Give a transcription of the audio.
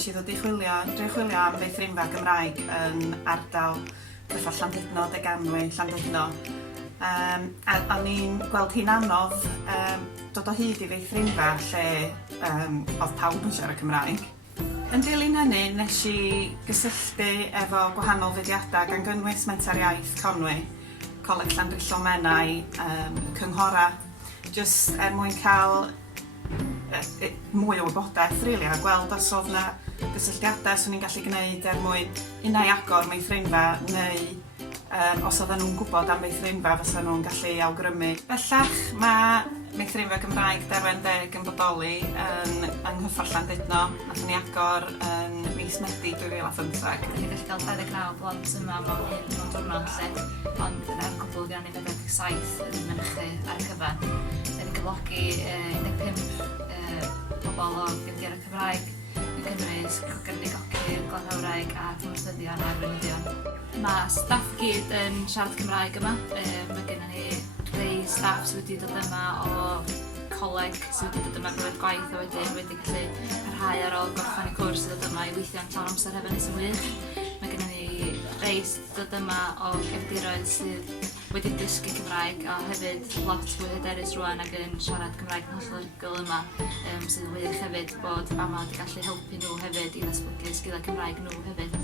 nes I ddod i chwilio am feithrinfa Gymraeg yn ardal cyffor Llandudno, Deganwy, Llandudno. A o'n i'n gweld hi'n anodd dod o hyd I feithrinfa lle oedd pawb yn siarad Cymraeg. Yn dilyn hynny, nes I gysylltu efo gwahanol fudiadau gan gynnwys Menter Iaith Conwy, Coleg Llandrillo Menai, Cynghora, jyst mwyn cael mwy o wybodaeth rili, a gweld os oedd na gysylltiadau swn i'n gallu gwneud mwyn unau agor meithrinfa neu os oedden nhw'n gwybod am meithrinfa fysa nhw'n gallu awgrymu. Bellach mae meithrinfa Gymraeg Derwen Deg yn bodoli yn Nghyffar Llandudno. Nathon ni agor yn mis Medi 2015. Ni wedi cael 29 blant yma mewn un diwrnod lle, ond yn cwbl gan 47 yn mynychu ar y cyfan. Yn cyflogi 15 pobl o gefndir y Cymraeg yn gynnwys gyrnigogi, glanhawraig a tymwysyddion a gweinyddion. Mae staff gyd yn siarad Cymraeg yma. Mae gennym ni rhai staff sydd wedi dod yma o coleg sydd wedi dod yma brwy'r gwaith a wedyn wedi gallu parhau ar ôl gorffen y cwrs sydd dod yma I weithio'n llawn amser hefyd nes yn wych. Mae gennym ni rhai sydd dod yma o gefndiroedd sydd wedi dysgu Cymraeg a hefyd lot fwy hyderus rwan ac yn siarad Cymraeg yn hollol ergol yma sydd yn wych hefyd bod fama wedi gallu helpu nhw hefyd I ddatblygu sgiliau Cymraeg nhw hefyd.